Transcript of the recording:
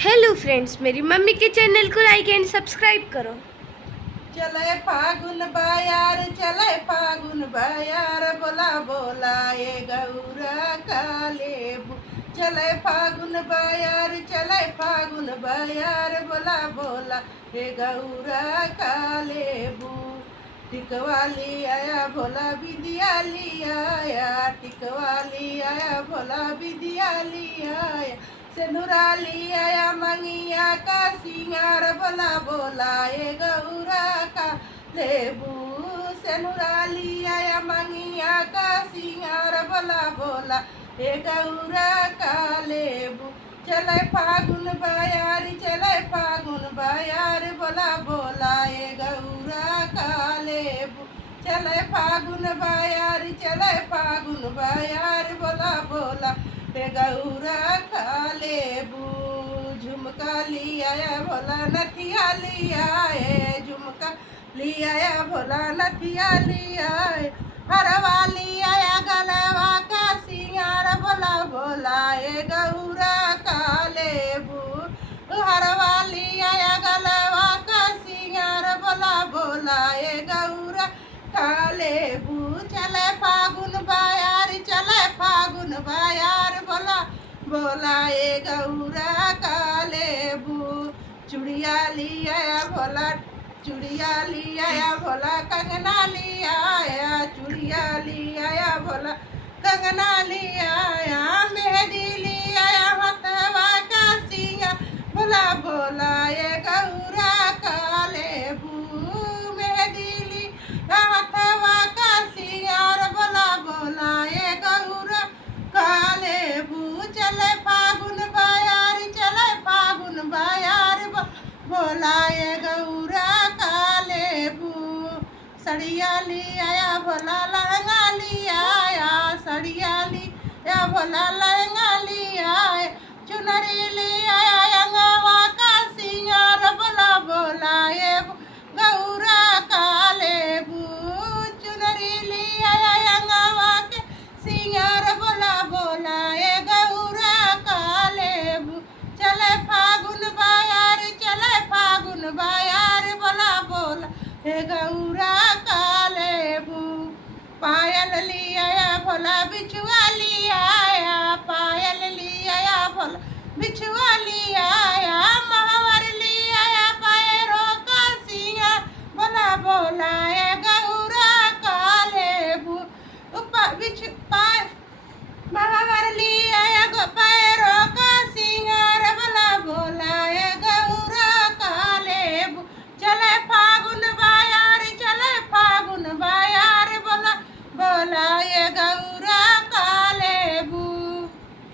Hello friends, मेरी mummy के channel को लाइक एंड सब्सक्राइब करो। चले फागुन बायार, चले फागुन बायार, बोला बोला ये गौरा कालेबू। चले फागुन बायार, चले फागुन बायार, बोला बोला ये गौरा कालेबू। टिकवाली आया भोला विदियाली आया, टिकवाली आया भोला विदियाली आया, सिंदूराली आया मंगिया का सिंगार, बोला बोला ये गौरा का लेबू। सिंदूराली आया मंगिया का सिंगार, बोला बोला ये गौरा का लेबू। चले फागुन बायार, चले फागुन बायार, बोला बोला ये गौरा का लेबू। चले फागुन बायार, चले फागुन बायार, बोला बोला हे गौरा का लेबू। झुमका लिया भोला नथिया लिया, झुमका लिया भोला नथिया लिया, हरवा लिया गलवा का सिंगार, बोला बोला ये गौरा का लेबू। हरवा लिया गलवा का सिंगार, बोला बोला ये गौरा का लेबू। चले फागुन बायार, चले फागुन बायार, बोला बोला ये गौरा का लेबू। चुड़िया लिया भोला, चुड़िया लिया भोला, कंगना लिया, चुड़िया लिया भोला, कंगना लिया, मेहंदी लिया हथवा का सिंगार, बोला बोला ये गौरा का लेबू। मेहंदी लिया हथवा का सिंगार, बोला बोला ये गौरा का लेबू। चले फागुन बायार, चले फागुन बायार, बोला ये गौरा का लेबू। सड़िया लिया भोला लहंगा लिया, सड़िया लिया भोला लहंगा लिया, चुनरी लिया अंगवा का सिंगार, बोला बोला ये गौरा का लेबू। चुनरी लिया अंगवा के सिंगार, बोला बोला ये गौरा का लेबू। चले फागुन बायार, चले फागुन बायार, बोला बोला हे गौरा का लेबू। पायल लिया भोला बिछुआ लिया, पायल लिया भोला बिछुआ लिया,